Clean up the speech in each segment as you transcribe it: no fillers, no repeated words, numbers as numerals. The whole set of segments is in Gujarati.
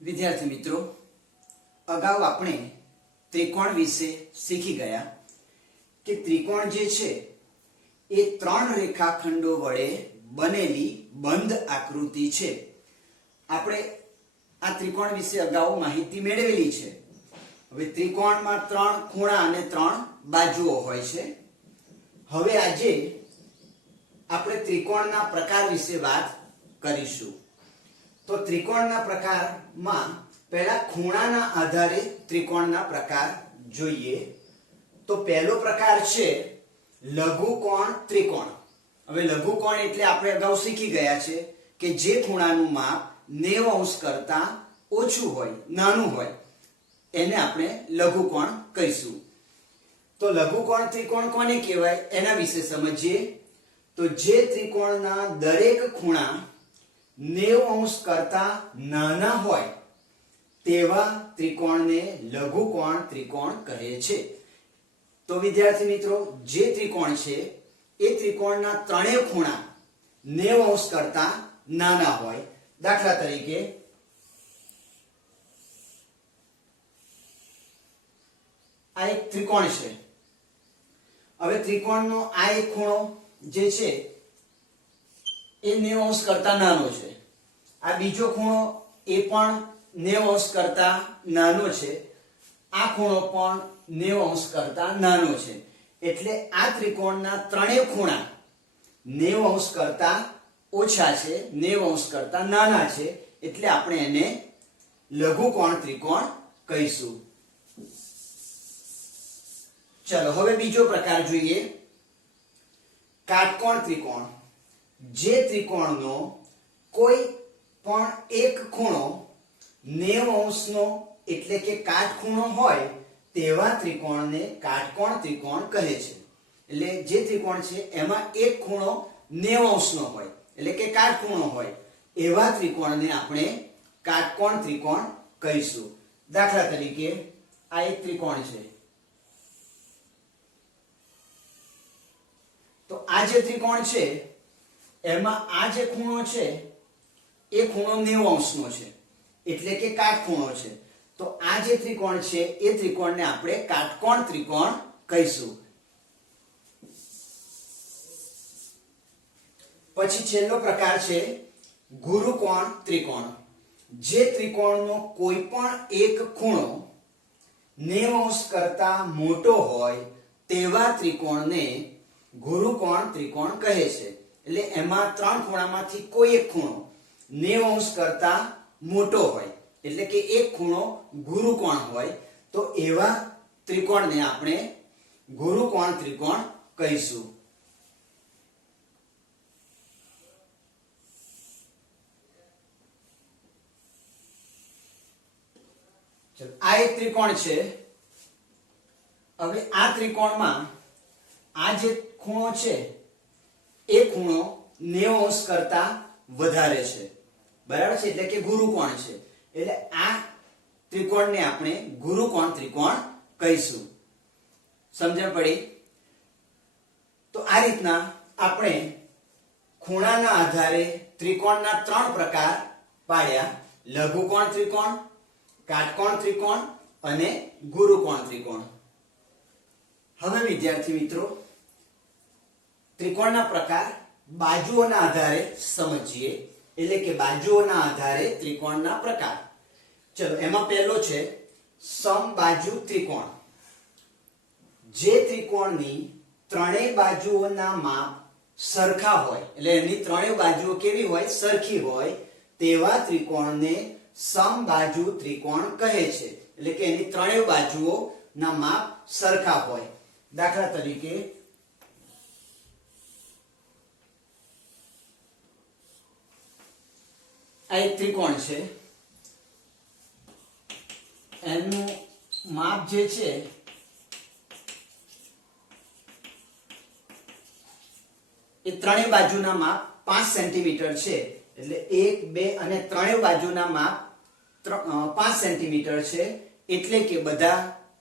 વિદ્યાર્થી મિત્રો, અગાઉ આપણે ત્રિકોણ વિશે શીખી ગયા કે ત્રિકોણ જે છે એ ત્રણ રેખાખંડો વડે બનેલી બંધ આકૃતિ છે. આપણે આ ત્રિકોણ વિશે અગાઉ માહિતી મેળવેલી છે. હવે ત્રિકોણમાં ત્રણ ખૂણા અને ત્રણ બાજુઓ હોય છે. હવે આજે આપણે ત્રિકોણના પ્રકાર વિશે વાત કરીશું. તો ત્રિકોણના પ્રકારમાં પહેલા ખૂણાના આધારે ત્રિકોણના પ્રકાર જોઈએ. તો પહેલો પ્રકાર છે લઘુકોણ ત્રિકોણ. હવે લઘુકોણ એટલે આપણે અગાઉ શીખી ગયા છે કે જે ખૂણાનું માપ 90 અંશ કરતા ઓછું હોય, નાનું હોય, એને આપણે લઘુકોણ કહીશું. તો લઘુકોણ ત્રિકોણ કોને કહેવાય એના વિશે સમજીએ. તો જે ત્રિકોણના દરેક ખૂણા 90 અંશ કરતા નાના હોય તેવા ત્રિકોણને લઘુકોણ ત્રિકોણ કહે છે. તો વિદ્યાર્થી મિત્રો, જે ત્રિકોણ છે એ ત્રિકોણના ત્રણેય ખૂણા 90 અંશ કરતા નાના હોય. દાખલા તરીકે આ એક ત્રિકોણ છે. હવે ત્રિકોણનો આ એક ખૂણો જે છે એ 90 અંશ કરતા નાનો છે. આ બીજો ખૂણો એ પણ 90 અંશ કરતા નાનો છે. આ ખૂણો પણ 90 અંશ કરતા નાનો છે. એટલે આ ત્રિકોણના ત્રણેય ખૂણા 90 અંશ કરતા ઓછા છે, 90 અંશ કરતા નાના છે. એટલે આપણે એને લઘુકોણ ત્રિકોણ કહીશું. ચલો હવે બીજો પ્રકાર જોઈએ, કાટકોણ ત્રિકોણ. જે ત્રિકોણનો કોઈ પણ એક ખૂણો 90 અંશનો એટલે કે કાટખૂણો હોય તેવા ત્રિકોણને કાટકોણ ત્રિકોણ કહે છે. એટલે જે ત્રિકોણ છે એમાં એક ખૂણો 90 અંશનો હોય એટલે કે કાટખૂણો હોય એવા ત્રિકોણને આપણે કાટકોણ ત્રિકોણ કહીશું. દાખલા તરીકે આ એક ત્રિકોણ છે. તો આ જે ત્રિકોણ છે એમાં આ જે ખૂણો છે એ ખૂણો 90 અંશનો છે એટલે કે કાટખૂણો છે. તો આ જે ત્રિકોણ છે એ ત્રિકોણને આપણે કાટકોણ ત્રિકોણ કહીશું. પછી છેલ્લો પ્રકાર છે ગુરુકોણ ત્રિકોણ. જે ત્રિકોણનો કોઈ પણ એક ખૂણો 90 અંશ કરતા મોટો હોય તેવા ત્રિકોણને ગુરુકોણ ત્રિકોણ કહે છે. એટલે એમાં ત્રણ ખૂણામાંથી કોઈ એક ખૂણો 90 અંશ કરતા મોટો હોય એટલે કે એક ખૂણો ગુરુકોણ હોય તો એવા ત્રિકોણને આપણે ગુરુકોણ ત્રિકોણ કહીશું. આ એક ત્રિકોણ છે. હવે આ ત્રિકોણમાં આ જે ખૂણો છે એ ખૂણો 90 અંશ કરતા વધારે છે, બરાબર છે, એટલે કે ગુરુકોણ છે. એટલે આ ત્રિકોણને આપણે ગુરુકોણ ત્રિકોણ કહીશું. સમજણ પડી? તો આ રીતના આપણે ખૂણાના આધારે ત્રિકોણના ત્રણ પ્રકાર પાડ્યા: લઘુકોણ ત્રિકોણ, કાટકોણ ત્રિકોણ અને ગુરુકોણ ત્રિકોણ. હવે વિદ્યાર્થી મિત્રો, ત્રિકોણના પ્રકાર બાજુઓના આધારે સમજીએ. એટલે કે બાજુઓના આધારે ત્રિકોણના પ્રકાર. ચલો, એમાં પહેલો છે સમબાજુ ત્રિકોણ. જે ત્રિકોણની ત્રણેય બાજુઓના માપ સરખા હોય એટલે એની ત્રણેય બાજુઓ કેવી હોય? સરખી હોય તેવા ત્રિકોણને સમબાજુ ત્રિકોણ કહે છે. એટલે કે એની ત્રણેય બાજુઓના માપ સરખા હોય. દાખલા તરીકે આ એક ત્રિકોણ છે. એનું માપ જે છે એ ત્રણેય બાજુના માપ 5 સેન્ટીમીટર છે. એટલે 1, 2 અને ત્રણેય બાજુના માપ 5 સેન્ટીમીટર છે. એટલે કે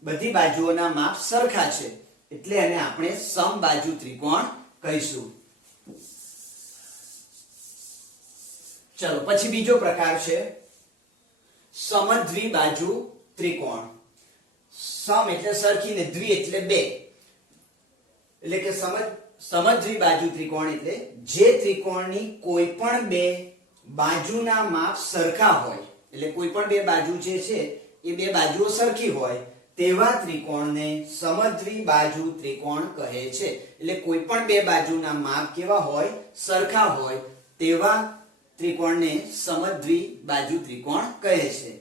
બધી બાજુઓના માપ સરખા છે. એટલે એને આપણે સમબાજુ ત્રિકોણ કહીશું. ચલો પછી બીજો પ્રકાર છે સમદ્વિબાજુ ત્રિકોણ. સમ એટલે સરખી ને દ્વિ એટલે બે, એટલે કે સમદ્વિબાજુ ત્રિકોણ એટલે જે ત્રિકોણની કોઈ પણ બે બાજુના માપ સરખા હોય, એટલે કોઈ પણ બે બાજુ જે છે એ બે બાજુઓ સરખી હોય તેવા ત્રિકોણને સમદ્વિબાજુ ત્રિકોણ કહે છે. એટલે કોઈ પણ બે બાજુના માપ કેવા હોય? સરખા હોય તેવા ત્રિકોણને સમદ્વિબાજુ ત્રિકોણ કહે છે.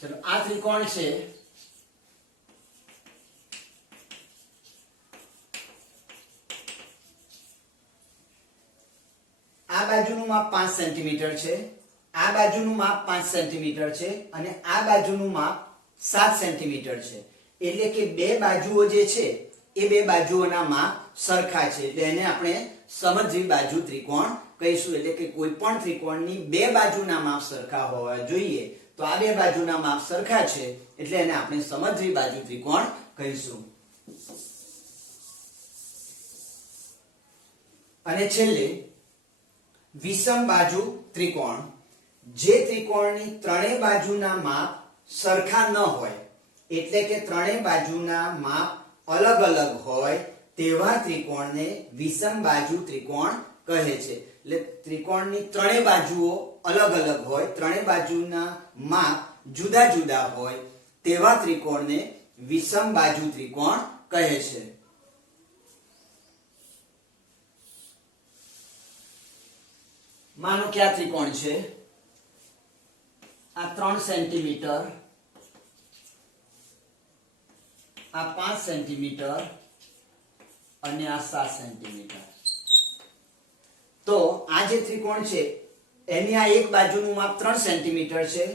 ચલો આ ત્રિકોણ છે આ બાજુનું માપ 5 સેન્ટીમીટર છે, આ બાજુનું માપ 5 સેન્ટીમીટર છે અને આ બાજુનું માપ 7 સેન્ટીમીટર છે. એટલે કે બે બાજુઓ જે છે એ બે બાજુઓના માપ સરખા છે, એટલે એને આપણે સમદ્વિબાજુ ત્રિકોણ કહીશું. એટલે કે કોઈ પણ ત્રિકોણની બે બાજુના માપ સરખા હોવા જોઈએ, તો આ બે બાજુના માપ સરખા છે એટલે એને આપણે સમદ્વિબાજુ ત્રિકોણ કહીશું. અને છેલ્લે વિષમબાજુ ત્રિકોણ. જે ત્રિકોણની ત્રણેય બાજુના માપ સરખા ન હોય, એટલે કે ત્રણેય બાજુના માપ અલગ અલગ હોય તેવા ત્રિકોણને વિષમબાજુ ત્રિકોણ કહે છે. એટલે ત્રિકોણની ત્રણેય બાજુઓ અલગ અલગ હોય, ત્રણેય બાજુના માપ જુદા જુદા હોય તેવા ત્રિકોણને વિષમબાજુ ત્રિકોણ કહે છે. માનો કે આ ત્રિકોણ છે, આ 3 સેન્ટીમીટર, આ 5 સેન્ટીમીટર અને આ 7 સેન્ટીમીટર. તો આ જે ત્રિકોણ છે એની આ એક બાજુનું માપ 3 સેન્ટીમીટર છે,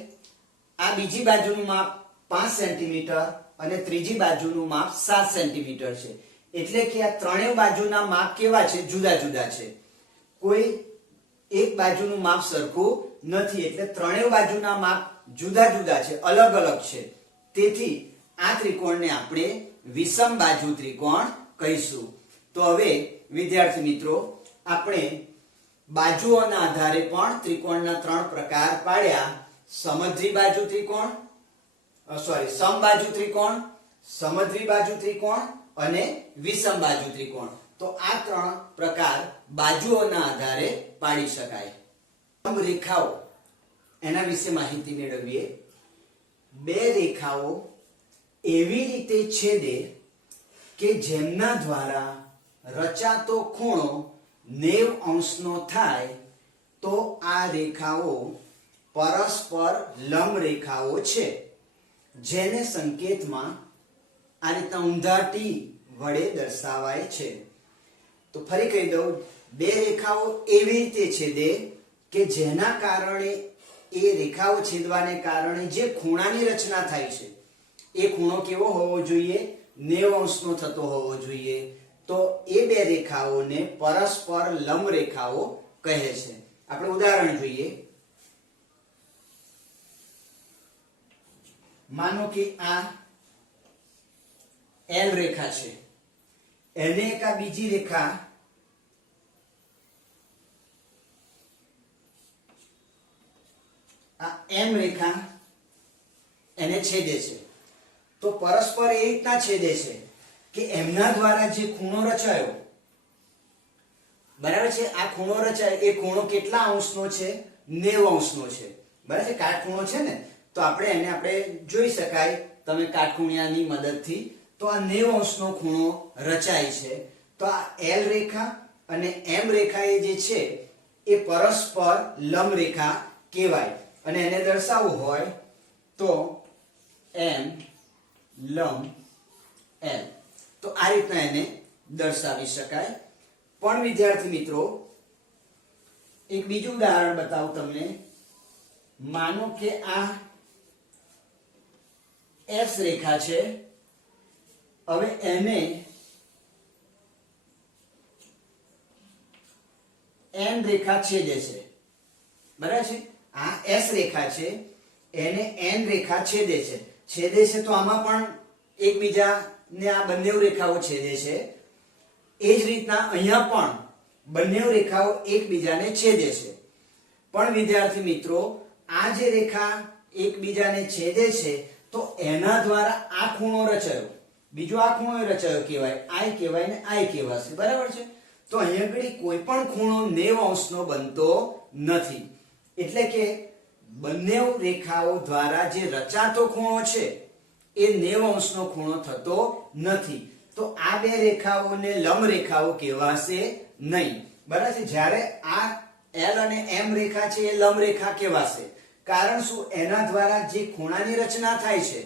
આ બીજી બાજુનું માપ 5 સેન્ટીમીટર અને ત્રીજી બાજુનું માપ 7 સેન્ટીમીટર છે. એટલે કે આ ત્રણેય બાજુના માપ કેવા છે? જુદા જુદા છે. કોઈ એક બાજુનું માપ સરખું નથી, એટલે ત્રણેય બાજુના માપ જુદા જુદા છે, અલગ અલગ છે. તેથી આ ત્રિકોણને આપણે વિષમબાજુ ત્રિકોણ કહીશું. તો હવે વિદ્યાર્થી મિત્રો, આપણે બાજુઓના આધારે પણ ત્રિકોણના 3 પ્રકાર પાડ્યા: સમદ્વિબાજુ ત્રિકોણ, સમબાજુ ત્રિકોણ, સમદ્વિબાજુ ત્રિકોણ અને વિષમબાજુ ત્રિકોણ. તો આ 3 પ્રકાર બાજુઓના આધારે પાડી શકાય. લંબ રેખાઓ એના વિશે માહિતી મેળવીએ. બે રેખાઓ એવી રીતે છેદે કે જેમના દ્વારા રચાતો ખૂણો 90 અંશનો થાય તો આ રેખાઓ પરસ્પર લંબ રેખાઓ છે, જેને સંકેતમાં આ રીતના ઊંધા ટી વડે દર્શાવાય છે. તો ફરી કહી દઉં, બે રેખાઓ એવી રીતે છેદે કે જેના કારણે એ રેખાઓ છેદવાને કારણે જે ખૂણાની રચના થાય છે એ ખૂણો કેવો હોવો જોઈએ? 90 અંશનો થતો હોવો જોઈએ. તો એ બે રેખાઓને પરસ્પર લંબ રેખાઓ કહે છે. આપણે ઉદાહરણ જોઈએ. માનો કે આ L રેખા છે, એને એક આ બીજી રેખા આ M રેખા એને છેદે છે. તો પરસ્પર એ રીતના છેદે છે કે એમના દ્વારા જે ખૂણો રચાયો, બરાબર છે, આ ખૂણો રચાય એ ખૂણો કેટલા અંશનો છે? 90 અંશનો છે. બરાબર છે, કાટખૂણો છે ને, તો આપણે જોઈ શકાય તમે કાટખૂણિયાની મદદથી. તો આ 90 અંશનો ખૂણો રચાય છે. તો આ L રેખા અને M રેખા એ જે છે એ પરસ્પર લંબ રેખા કહેવાય. અને એને દર્શાવવું હોય તો M લંબ L. તો આ રીતના એને દર્શાવી શકાય. પણ વિદ્યાર્થી મિત્રો, એક બીજું ઉદાહરણ બતાવું તમને. માનો કે આ X રેખા છે, હવે એને N રેખા છેદે છે. બરાબર છે, આ S રેખા છે, એને N રેખા છેદે છે. છેદે છે તો આમાં પણ એકબીજાને આ બંને રેખાઓ છેદે છે. એ જ રીતના અહીંયા પણ બંને રેખાઓ એકબીજાને છેદે છે. પણ વિદ્યાર્થી મિત્રો, આ જે રેખા એકબીજાને છેદે છે તો એના દ્વારા આ ખૂણો રચાયો, બીજો આ ખૂણો રચાયો કહેવાય, આય કહેવાય ને આય કહેવાશે. બરાબર છે? તો અહીંયા આગળ કોઈ પણ ખૂણો 90 અંશનો બનતો નથી. એટલે કે બંને રેખાઓ દ્વારા જે રચાતો ખૂણો છે એ 90 અંશનો ખૂણો થતો નથી. તો આ બે રેખાઓને લંબ રેખાઓ કહેવાશે નહીં. બરાબર છે? જ્યારે આ L અને M રેખા છે એ લંબ રેખા કહેવાશે. કારણ શું? એના દ્વારા જે ખૂણાની રચના થાય છે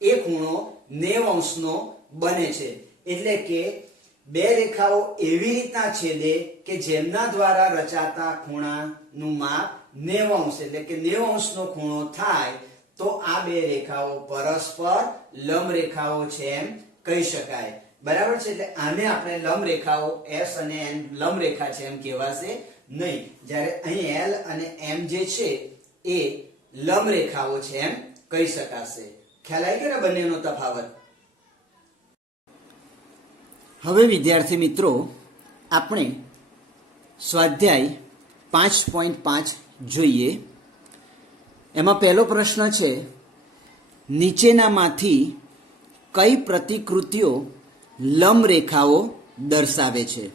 એ ખૂણો 90 અંશનો બને છે. એટલે કે બે રેખાઓ એવી રીતના છેદે કે જેમના દ્વારા રચાતા ખૂણાનું માપ 90 અંશ, એટલે કે 90 અંશનો ખૂણો થાય તો આ બે રેખાઓ પરસ્પર લંબ રેખાઓ છે એમ કહી શકાય. બરાબર છે? એટલે આને આપણે લંબ રેખાઓ S અને N લંબ રેખા છે એમ કહેવાશે નહીં. જ્યારે અહીં L અને M જે છે એ લંબ રેખાઓ છે એમ કહી શકાશે. ખ્યાલ આવી ગયો ને બંનેનો તફાવત? હવે વિદ્યાર્થી મિત્રો, આપણે સ્વાધ્યાય 5.5 જોઈએ. એમાં પહેલો પ્રશ્ન છે, નીચેનામાંથી કઈ પ્રતિકૃતિઓ લંબ રેખાઓ દર્શાવે છે?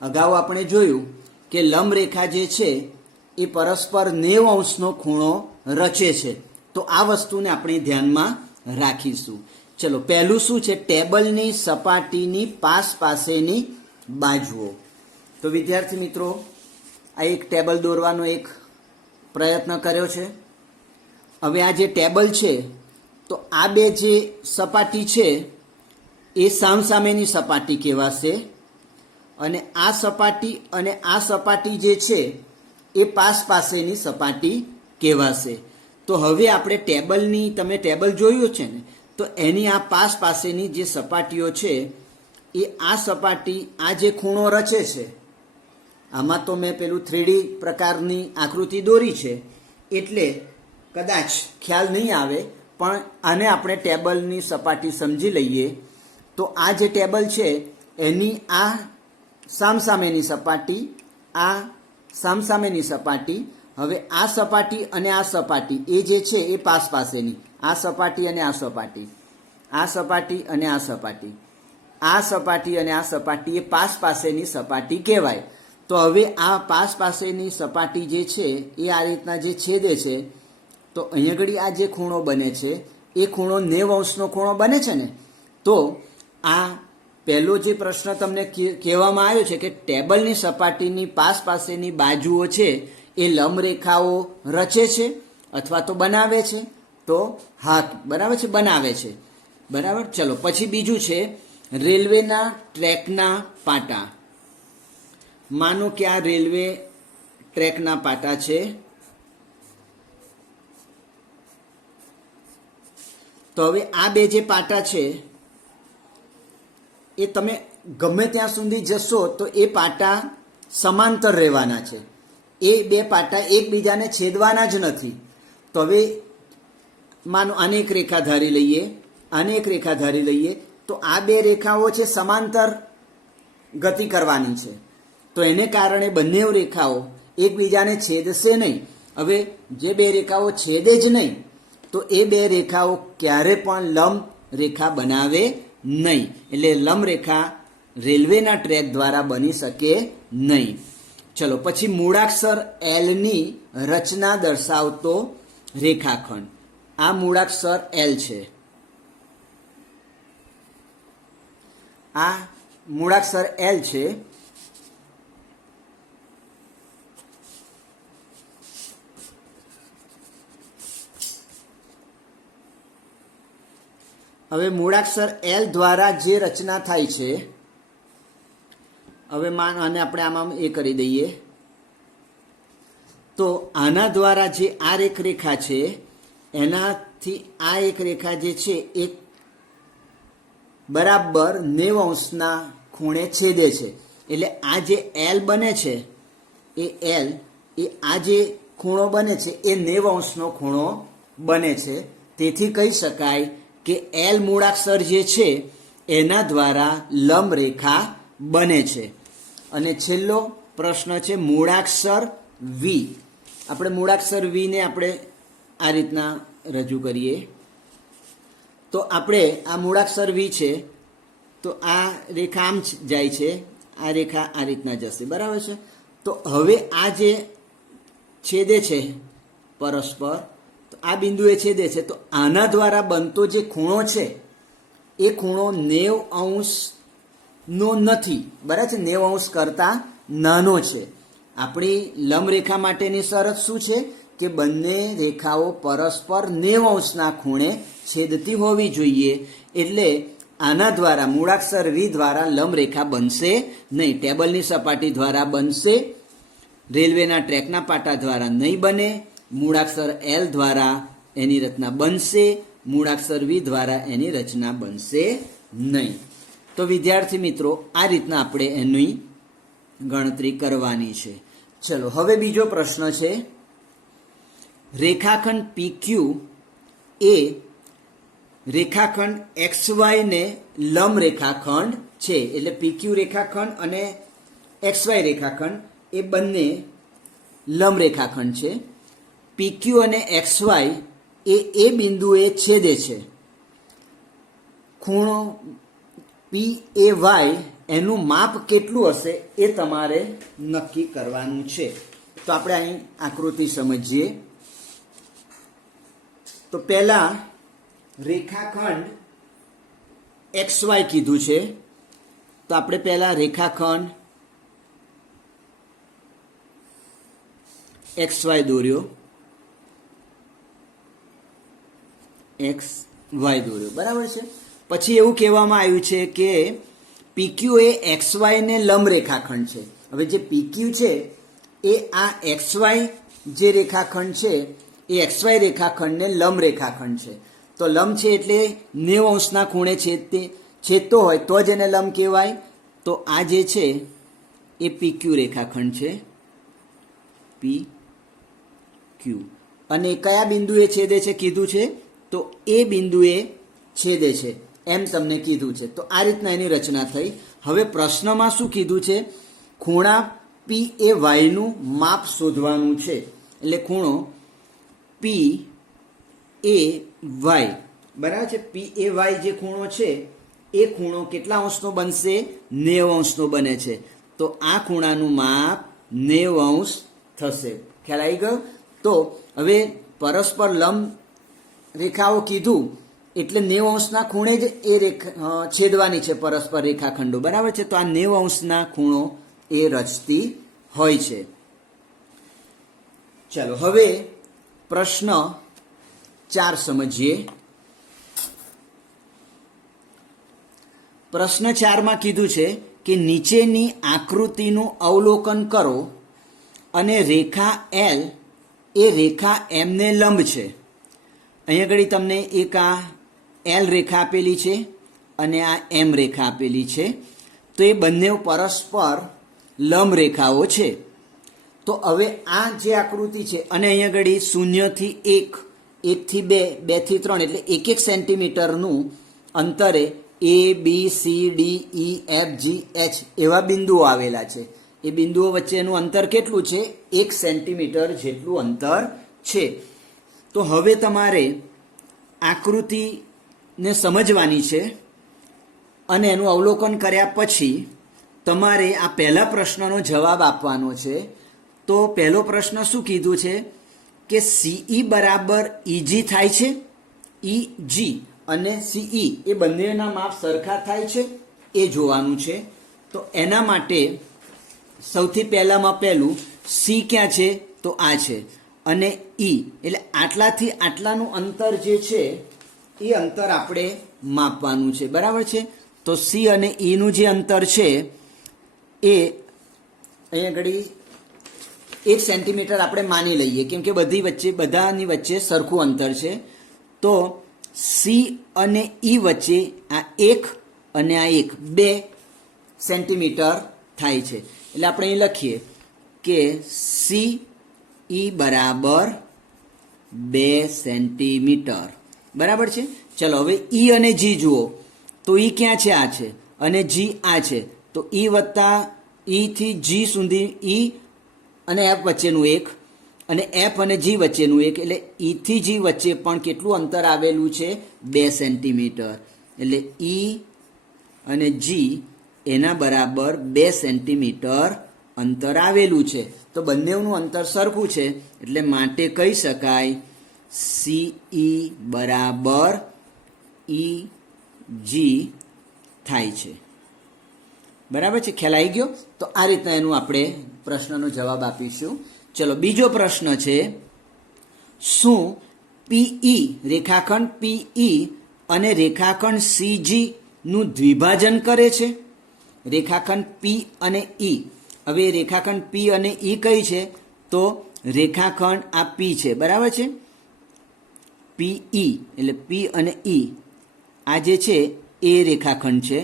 અગાઉ આપણે જોયું કે લંબ રેખા જે છે એ પરસ્પર 90 અંશનો ખૂણો રચે છે. તો આ વસ્તુને આપણે ધ્યાનમાં રાખીશું. ચલો, પહેલું શું છે? ટેબલની સપાટીની પાસેની બાજુઓ. તો વિદ્યાર્થી મિત્રો, આ એક ટેબલ દોરવાનો એક પ્રયત્ન કર્યો છે. હવે આ જે ટેબલ છે તો આ બે જે સપાટી છે એ સામસામેની સપાટી કહેવાશે, અને આ સપાટી અને આ સપાટી જે છે એ પાસેની સપાટી કહેવાશે. તો હવે આપણે ટેબલની, તમે ટેબલ જોયું છે ને, તો એની આ પાસેની જે સપાટીઓ છે એ આ સપાટી, આ જે ખૂણો રચે છે, આમાં તો મેં પેલું 3D પ્રકારની આકૃતિ દોરી છે એટલે કદાચ ખ્યાલ નહીં આવે, પણ આને આપણે ટેબલની સપાટી સમજી લઈએ. તો આ જે ટેબલ છે એની આ સામસામેની સપાટી, આ સામસામેની સપાટી. હવે આ સપાટી અને આ સપાટી એ જે છે એ પાસેની, આ સપાટી અને આ સપાટી, આ સપાટી અને આ સપાટી, આ સપાટી અને આ સપાટી એ પાસેની સપાટી કહેવાય. તો હવે આ પાસેની સપાટી જે છે એ આ રીતના જે છેદે છે, તો અહીંયા ઘડી આ જે ખૂણો બને છે એ ખૂણો 90 અંશનો ખૂણો બને છે ને. તો આ પહેલો જે પ્રશ્ન તમને કહેવામાં આવ્યો છે કે ટેબલની સપાટીની પાસેની બાજુઓ છે એ લંબ રેખાઓ રચે છે અથવા તો બનાવે છે. તો હા, બરાબર છે, બનાવે છે. બરાબર. ચલો, પછી બીજું છે રેલવેના ટ્રેકના પાટા. માનો કે આ રેલવે ટ્રેકના પાટા છે. તો હવે આ બે જે પાટા છે એ તમે ગમે ત્યાં સુધી જશો તો એ પાટા સમાંતર રહેવાના છે. એ બે પાટા એકબીજાને છેદવાના જ નથી. તો હવે માનો આને એક રેખા ધારી લઈએ, આને એક રેખા ધારી લઈએ, તો આ બે રેખાઓ છે સમાંતર ગતિ કરવાની છે. તો એને કારણે બંને રેખાઓ એકબીજાને છેદશે નહીં. હવે જે બે રેખાઓ છેદે જ નહીં તો એ બે રેખાઓ ક્યારે પણ લંબ રેખા બનાવે નહીં. એટલે લંબ રેખા રેલવેના ટ્રેક દ્વારા બની શકે નહીં. ચલો, પછી મૂળાક્ષર L ની રચના દર્શાવતો રેખાખંડ. આ મૂળાક્ષર L છે. આ મૂળાક્ષર L છે. હવે મૂળાક્ષર L દ્વારા જે રચના થાય છે, હવે આને આપણે આમાં એ કરી દઈએ, તો આના દ્વારા જે આ એક રેખા છે એનાથી આ એક રેખા જે છે એ બરાબર 90 અંશના ખૂણે છેદે છે. એટલે આ જે L બને છે એ L એ આ જે ખૂણો બને છે એ 90 અંશનો ખૂણો બને છે. તેથી કહી શકાય કે એલ મૂળાક્ષર જે છે એના દ્વારા લંબ રેખા બને છે. અને છેલ્લો પ્રશ્ન છે મૂળાક્ષર વી. આપણે મૂળાક્ષર વી ને આપણે આ રીતના રજૂ કરીએ. તો આપણે આ મૂળાક્ષર વી છે, તો આ રેખા આમ જાય છે, આ રેખા આ રીતના જશે, બરાબર છે. તો હવે આ જે છેદે છે પરસ્પર, તો આ બિંદુએ છેદે છે, તો આના દ્વારા બનતો જે ખૂણો છે એ ખૂણો 90 નો નથી, બરાબર છે. 90 કરતાં નાનો છે. આપણી લંબ રેખા માટેની શરત શું છે કે બંને રેખાઓ પરસ્પર 90 ખૂણે છેદતી હોવી જોઈએ. એટલે આના દ્વારા મૂળાક્ષર વી દ્વારા લંબ રેખા બનશે નહીં. ટેબલની સપાટી દ્વારા બનશે, રેલવેના ટ્રેકના પાટા દ્વારા નહીં બને. મૂળાક્ષર એલ દ્વારા એની રચના બનશે, મૂળાક્ષર વી દ્વારા એની રચના બનશે નહીં. તો વિદ્યાર્થી મિત્રો, આ રીતના આપણે એની ગણતરી કરવાની છે. ચલો, હવે બીજો પ્રશ્ન છે. રેખાખંડ PQ એ રેખાખંડ XY ને લંબ રેખાખંડ છે. એટલે PQ રેખાખંડ અને XY રેખાખંડ એ બંને લંબ રેખાખંડ છે. PQ અને XY એ બિંદુએ છેદે છે. ખૂણો PAY એનું માપ કેટલું હશે એ તમારે નક્કી કરવાનું છે. તો આપણે અહીં આકૃતિ સમજીએ. તો પહેલા રેખાખંડ XY કીધું છે, તો આપણે પહેલા રેખાખંડ XY દોર્યો, XY દોર્યો, બરાબર છે. પછી એવું કહેવામાં આવ્યું છે કે PQ એ XY ને લંબ રેખાખંડ છે. હવે જે PQ છે એ આ XY જે રેખાખંડ છે એ XY રેખાખંડને લંબ રેખાખંડ છે. તો લંબ છે એટલે 90 ખૂણે છેદતો હોય તો જ એને લંબ કહેવાય. તો આ જે છે એ PQ રેખાખંડ છે, PQ. અને કયા બિંદુએ છેદે છે કીધું છે? તો એ બિંદુએ છેદે છે એમ તમને કીધું છે. તો આ રીતના એની રચના થઈ. હવે પ્રશ્નમાં શું કીધું છે? ખૂણા PAY નું માપ શોધવાનું છે. એટલે ખૂણો PAY, બરાબર છે. PAY જે ખૂણો છે એ ખૂણો કેટલા અંશનો બનશે? 90 નો બને છે. તો આ ખૂણાનું માપ 90 થશે. ખ્યાલ આવી ગયો? તો હવે પરસ્પર લંબ રેખાઓ કીધું એટલે 90 ખૂણે જ એ છેદવાની છે પરસ્પર રેખાખંડો, બરાબર છે. તો આ 90 ખૂણો એ રચતી હોય છે. ચાલો, હવે પ્રશ્ન 4 સમજીએ. પ્રશ્ન 4માં કીધું છે કે નીચેની આકૃતિનું અવલોકન કરો અને રેખા L એ રેખા M ને લંબ છે. અહીંયા આગળ તમને એક આ L રેખા આપેલી છે અને આ M રેખા આપેલી છે. તો એ બંને પરસ્પર લંબ રેખાઓ છે. તો હવે આ જે આકૃતિ છે અને અહીંયા આગળ 0 થી 1, 1 થી 2, 2 થી 3 એટલે 1 સેન્ટીમીટરનું અંતરે ABCDEFGH એવા બિંદુઓ આવેલા છે. એ બિંદુઓ વચ્ચેનું અંતર કેટલું છે? 1 સેન્ટીમીટર જેટલું અંતર છે. તો હવે તમારે આકૃતિને સમજવાની છે અને એનું અવલોકન કર્યા પછી તમારે આ પહેલા પ્રશ્નનો જવાબ આપવાનો છે. તો પહેલો પ્રશ્ન શું કીધું છે કે CE બરાબર EG થાય છે. EG અને CE એ બંનેના માપ સરખા થાય છે એ જોવાનું છે. તો એના માટે સૌથી પહેલામાં પહેલું C ક્યાં છે? તો આ છે. અને E એટલે આટલાથી આટલાનું અંતર જે છે એ અંતર આપણે માપવાનું છે, બરાબર છે. તો C અને E નું જે અંતર છે એ અહીંયા ઘડી 1 સેન્ટીમીટર આપણે માની લઈએ, કેમ કે બધાની વચ્ચે સરખું અંતર છે. તો C અને E વચ્ચે આ 1 અને આ 1 2 સેન્ટીમીટર થાય છે. એટલે આપણે અહીં લખીએ કે CE બરાબર 2 સેન્ટીમીટર. બરાબર છે. ચલો હવે ઈ અને જી જુઓ તો ઈ ક્યાં છે? આ છે અને જી આ છે. તો ઈ વત્તા ઈ થી જી સુધી ઈ અને એફ વચ્ચેનું એક અને એફ અને જી વચ્ચેનું એક, એટલે ઈ થી જી વચ્ચે પણ કેટલું અંતર આવેલું છે? 2 સેન્ટીમીટર. એટલે ઈ અને જી એના બરાબર 2 સેન્ટીમીટર અંતર આવેલું છે. તો બંનેનું અંતર સરખું છે એટલે માટે કહી શકાય સીઈ બરાબર ઈ જી થાય છે. બરાબર છે, ખ્યાલ આવી ગયો? તો આ રીતના એનું આપણે પ્રશ્નનો જવાબ આપીશું. ચલો બીજો પ્રશ્ન છે, શું પીઈ રેખાખંડ પીઈ અને રેખાખંડ સીજી નું દ્વિભાજન કરે છે? રેખાખંડ પી અને ઈ. હવે રેખાખંડ પી અને ઈ કઈ છે? તો રેખાખંડ આ પી છે, બરાબર છે. પીઈ એટલે પી અને ઈ આ જે છે એ રેખાખંડ છે,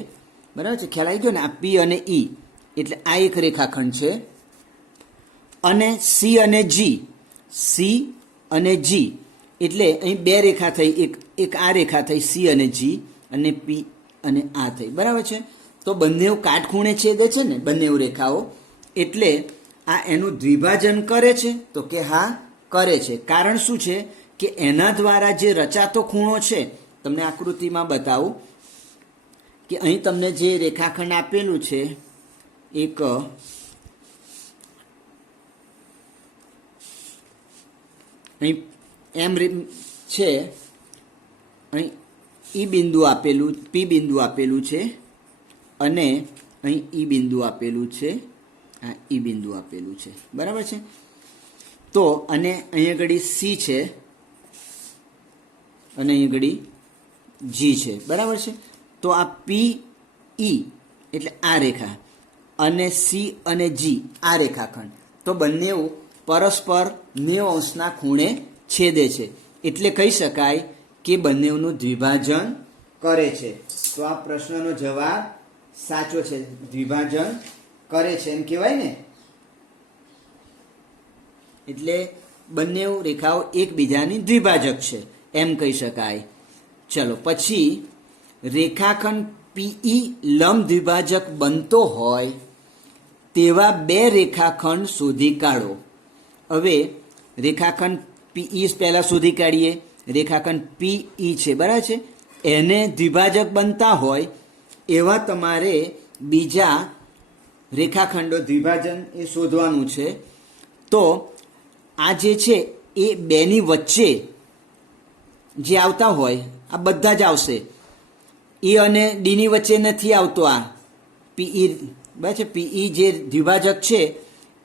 બરાબર છે, ખ્યાલ આવી ગયો ને? આ પી અને ઈ એટલે આ એક રેખાખંડ છે. અને સી અને જી, સી અને જી એટલે અહીં બે રેખા થઈ, એક આ રેખા થઈ સી અને જી અને પી અને આ થઈ, બરાબર છે. તો બંને કાટખૂણે છેદે છે ને બંને રેખાઓ, એટલે આ એનું દ્વિભાજન કરે છે? તો કે હા કરે છે. કારણ શું છે કે એના દ્વારા જે રચાતો ખૂણો છે, તમને આકૃતિમાં બતાવું કે અહીં તમને જે રેખાખંડ આપેલું છે એક અહીં એમ છે, અહીં ઈ બિંદુ આપેલું, પી બિંદુ આપેલું છે અને અહીં ઈ બિંદુ આપેલું છે, આ ઈ બિંદુ આપેલું છે, બરાબર છે. તો અને અહીં આગળ સી છે અને અહીં આગળ જી છે, બરાબર છે. તો આ પી ઈ એટલે આ રેખા અને સી અને જી આ રેખાખંડ, તો બંને પરસ્પર 90° ખૂણે છેદે છે, એટલે કહી શકાય કે બંનેનું દ્વિભાજન કરે છે. તો આ પ્રશ્નનો જવાબ સાચો છે, દ્વિભાજન કરે છે એમ કહેવાય ને. એટલે બંને રેખાઓ એકબીજાની દ્વિભાજક છે એમ કહી શકાય. ચલો પછી રેખાખંડ પીઈ લંબ દ્વિભાજક બનતો હોય તેવા બે રેખાખંડ શોધી કાઢો. હવે રેખાખંડ પીઈ પહેલા શોધી કાઢીએ. રેખાખંડ પીઈ છે, બરાબર છે, એને દ્વિભાજક બનતા હોય એવા તમારે બીજા રેખાખંડો દ્વિભાજન એ શોધવાનું છે. તો આ જે છે એ બેની વચ્ચે જે આવતા હોય આ બધા જ આવશે. એ અને ડીની વચ્ચે નથી આવતો આ પીઈ, બરાબર છે. પીઈ જે દ્વિભાજક છે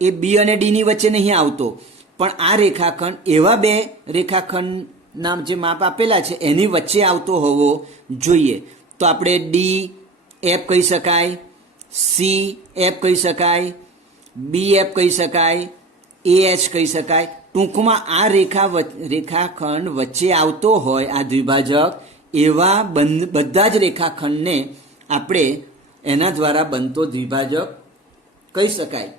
એ બી અને ડીની વચ્ચે નહીં આવતો, પણ આ રેખાખંડ એવા બે રેખાખંડના જે માપ આપેલા છે એની વચ્ચે આવતો હોવો જોઈએ. તો આપણે ડી એફ કહી શકાય, સી એફ કહી શકાય, બી એફ કહી શકાય, એ એચ કહી શકાય. ટૂંકમાં આ રેખાખંડ વચ્ચે આવતો હોય આ દ્વિભાજક, એવા બધા જ રેખાખંડને આપણે એના દ્વારા બનતો દ્વિભાજક કહી શકાય.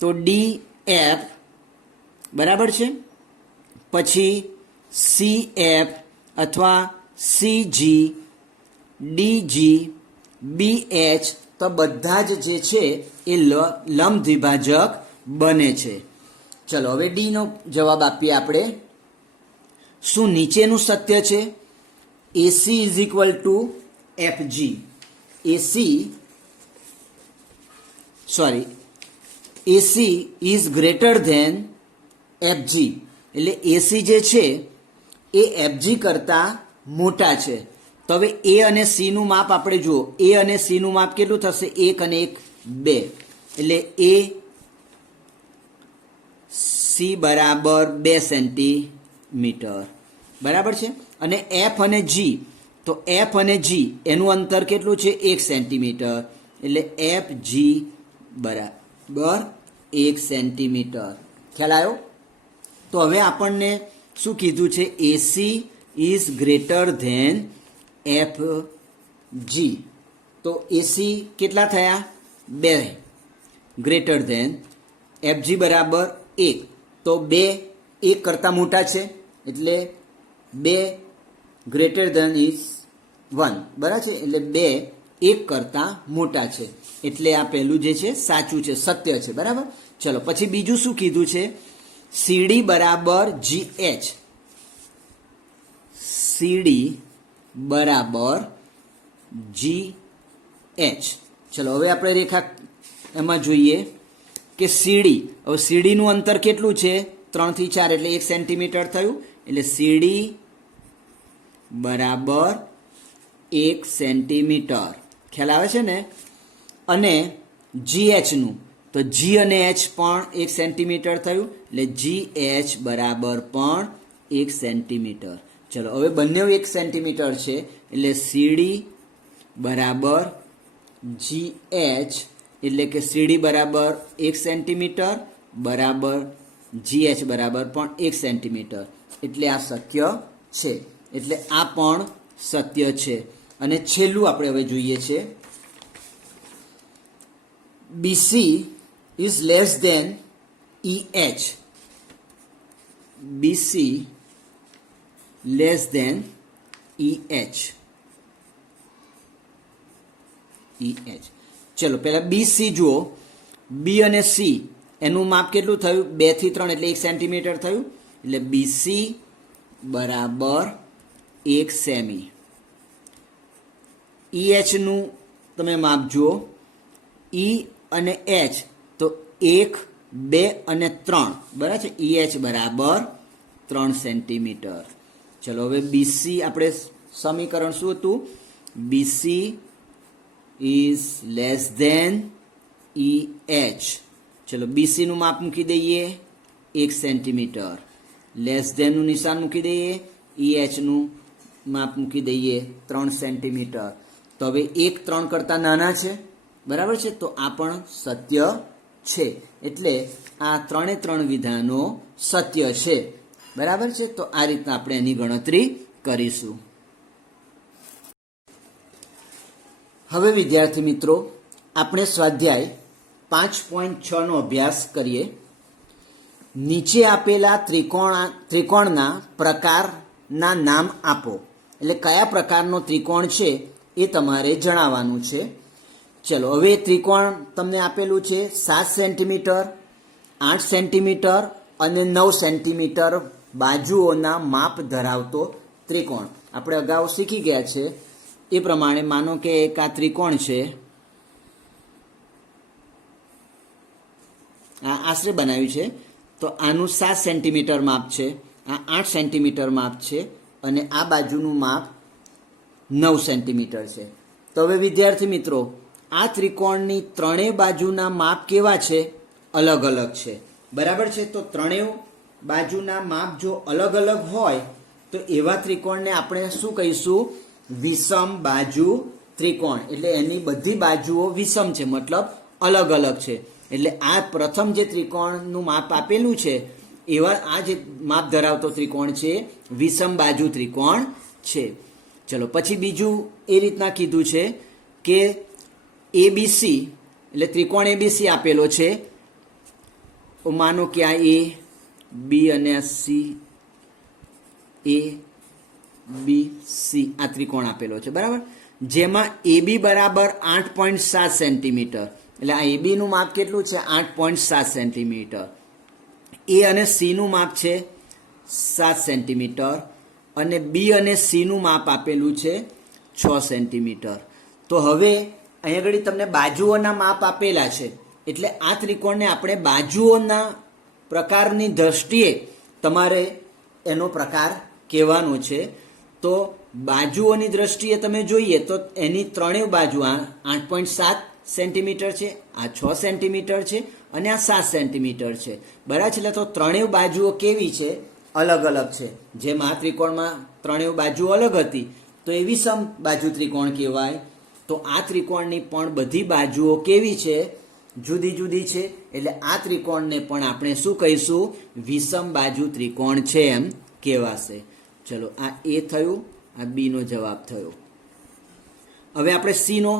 તો ડી એફ બરાબર છે, પછી સી એફ અથવા C G, D G, B H, તો બધા જ જે છે એ લંબ દ્વિભાજક બને છે. ચલો હવે ડી નો જવાબ આપીએ આપણે. શું નીચેનું સત્ય છે? AC is equal to FG. AC is greater than FG, એટલે એસી જે છે એ એફજી કરતા મોટા છે. તો હવે એ અને સી નું માપ આપણે જુઓ. એ અને સી નું માપ કેટલું થશે? 1 અને 1 2, એટલે એ સી બરાબર 2 સેન્ટીમીટર, બરાબર છે. અને એફ અને જી, તો એફ અને જી એનું અંતર કેટલું છે? 1 સેન્ટીમીટર, એટલે એફ જી બરાબર 1 સેન્ટીમીટર. ખ્યાલ આવ્યો? તો હવે આપણને શું કીધું છે? AC is greater than F G. તો એસી કેટલા થયા? 2 ગ્રેટર ધેન એફ જી બરાબર 1. તો 2 1 કરતાં મોટા છે, એટલે 2 ગ્રેટર ધેન ઇઝ 1, બરાબર છે, એટલે 2 1 કરતાં મોટા છે, એટલે આ પહેલું જે છે સાચું છે, સત્ય છે, બરાબર. ચલો પછી બીજું શું કીધું છે, CD બરાબર GH, CD બરાબર GH. ચલો હવે આપણે રેખા એમાં જોઈએ કે CD, હવે CD નું અંતર કેટલું છે, 3 થી 4 એટલે 1 સેન્ટીમીટર થયું, એટલે CD બરાબર 1 સેન્ટીમીટર, ખ્યાલ આવે છે ને. અને GH નું, તો G અને H પણ 1 સેન્ટીમીટર થયું, એટલે GH બરાબર પણ 1 સેન્ટીમીટર. ચલો હવે બંને 1 સેન્ટીમીટર છે, એટલે CD બરાબર GH, એટલે કે CD બરાબર 1 સેન્ટીમીટર બરાબર GH બરાબર પણ 1 સેન્ટીમીટર, એટલે આ શક્ય છે, એટલે આ પણ સત્ય છે. અને છેલ્લું આપણે હવે જોઈએ છે, BC is less than EH, BC less than EH, EH. ચલો પહેલા BC જુઓ, B અને C એનું માપ કેટલું થયું, 2 થી 3 એટલે 1 સેન્ટીમીટર થયું, એટલે BC બરાબર 1 સેમી. EH નું તમે માપ જુઓ, E અને H તો 1, 2 અને 3, બરાબર છે, EH બરાબર 3 સેન્ટીમીટર. ચલો હવે BC આપણે સમીકરણ શું હતું, BC is less than EH. ચલો BC નું માપ મૂકી દઈએ 1 સેન્ટીમીટર, લેસ ધેન નું નિશાન મૂકી દઈએ, EH નું માપ મૂકી દઈએ 3 સેન્ટીમીટર. તો હવે 1 3 કરતાં નાના છે, બરાબર છે, તો આ પણ સત્ય છે, એટલે આ 3 વિધાનો સત્ય છે, બરાબર છે. તો આ રીતના આપણે એની ગણતરી કરીશું. હવે વિદ્યાર્થી મિત્રો આપણે સ્વાધ્યાય 5.6 નો અભ્યાસ કરીએ. નીચે આપેલા ત્રિકોણના પ્રકારના નામ આપો, એટલે કયા પ્રકારનો ત્રિકોણ છે એ તમારે જણાવવાનું છે. ચલો હવે ત્રિકોણ તમને આપેલું છે 7 સેન્ટીમીટર, 8 સેન્ટીમીટર અને 9 સેન્ટીમીટર બાજુઓના માપ ધરાવતો ત્રિકોણ. આપણે અગાઉ શીખી ગયા છે એ પ્રમાણે માનો કે એક આ ત્રિકોણ છે, આ આશરે બનાવ્યું છે, તો આનું 7 સેન્ટીમીટર માપ છે, આ 8 સેન્ટીમીટર માપ છે અને આ બાજુનું માપ 9 સેન્ટીમીટર છે. તો હવે વિદ્યાર્થી મિત્રો આ ત્રિકોણની ત્રણેય બાજુના માપ કેવા છે, અલગ અલગ છે, બરાબર છે. તો ત્રણેય બાજુના માપ જો અલગ અલગ હોય તો એવા ત્રિકોણને આપણે શું કહીશું, વિષમ બાજુ ત્રિકોણ. એટલે એની બધી બાજુઓ વિષમ છે, મતલબ અલગ અલગ છે. એટલે આ પ્રથમ જે ત્રિકોણનું માપ આપેલું છે એવા આ જે માપ ધરાવતો ત્રિકોણ છે વિષમ બાજુ ત્રિકોણ છે. ચલો પછી બીજું એ રીતના કીધું છે કે ABC એટલે ત્રિકોણ ABC આપેલો છે, માનો કે આ A, B અને આ C, A B C આ ત્રિકોણ આપેલો છે, બરાબર. જેમાં AB બરાબર 8.7 સેન્ટીમીટર, એટલે આ AB નું માપ કેટલું છે, 8.7 સેન્ટીમીટર. A અને C નું માપ છે 7 સેન્ટીમીટર અને B અને C નું માપ આપેલું છે 6 સેન્ટીમીટર. તો હવે અહીંયા આગળ તમને બાજુઓના માપ આપેલા છે, એટલે આ ત્રિકોણને આપણે બાજુઓના પ્રકારની દ્રષ્ટિએ તમારે એનો પ્રકાર કહેવાનો છે. તો બાજુઓની દ્રષ્ટિએ તમે જોઈએ તો એની ત્રણેય બાજુ આ 8.7 સેન્ટીમીટર છે, આ 6 સેન્ટીમીટર છે અને આ 7 સેન્ટીમીટર છે, બરાબર છે. એટલે તો ત્રણેય બાજુઓ કેવી છે, અલગ અલગ છે. જેમ આ ત્રિકોણમાં ત્રણેય બાજુ અલગ હતી તો એ વિષમ બાજુ ત્રિકોણ કહેવાય. તો આ ત્રિકોણની પણ બધી બાજુઓ કેવી છે, જુદી જુદી છે, એટલે આ ત્રિકોણને પણ આપણે શું કહીશું, વિષમ બાજુ ત્રિકોણ છે એમ કહેવાશે. ચલો આ A થયું, આ B નો જવાબ થયો. હવે આપણે C નો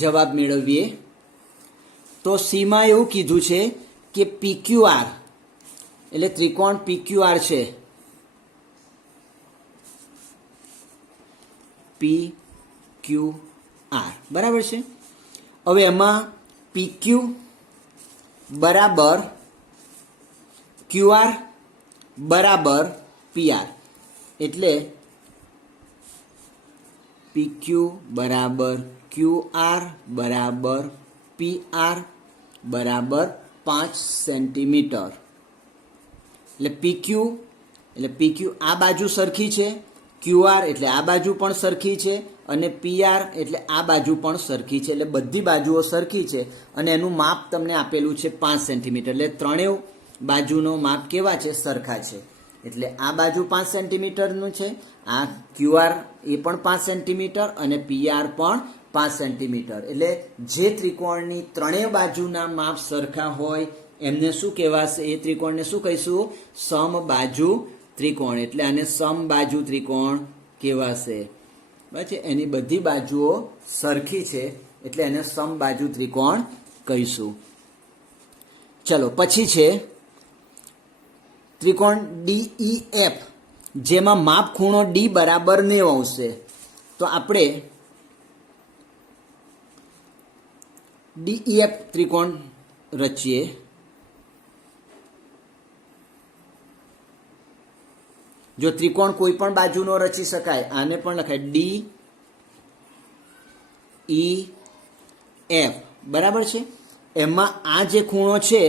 જવાબ મેળવીએ. તો C માં એવું કીધું છે કે PQR એટલે ત્રિકોણ PQR છે, પી ક્યુ આર, બરાબર છે. હવે એમાં પી ક્યુ બરાબર ક્યુ આર બરાબર પી આર, એટલે પી ક્યુ બરાબર ક્યુ આર બરાબર પી આર બરાબર 5 સેન્ટીમીટર. એટલે પી ક્યુ આ બાજુ સરખી છે, ક્યુ આર એટલે આ બાજુ પણ સરખી છે, અને પી આર એટલે આ બાજુ પણ સરખી છે. એટલે બધી બાજુઓ સરખી છે અને એનું માપ તમને આપેલું છે 5 સેન્ટીમીટર. એટલે ત્રણેય બાજુનો માપ કેવા છે? સરખા છે. એટલે આ બાજુ 5 સેન્ટીમીટરનું છે, આ ક્યુ આર એ પણ 5 સેન્ટીમીટર અને પી આર પણ 5 સેન્ટીમીટર. એટલે જે ત્રિકોણની ત્રણેય બાજુના માપ સરખા હોય એમને શું કહેવાશે? એ ત્રિકોણને શું કહીશું? સમબાજુ ત્રિકોણ. એટલે આને સમબાજુ ત્રિકોણ કહેવાશે. બરાબર છે. એની બધી બાજુઓ સરખી છે એટલે એને સમબાજુ ત્રિકોણ કહીશું. ચલો પછી છે ત્રિકોણ DEF, જેમાં માપ ખૂણો D બરાબર 90 છે. તો આપણે DEF ત્રિકોણ રચીએ. જો ત્રિકોણ કોઈ પણ બાજુનો રચી શકાય, આને પણ લખાય DEF, બરાબર છે. એમાં આ જે ખૂણો છે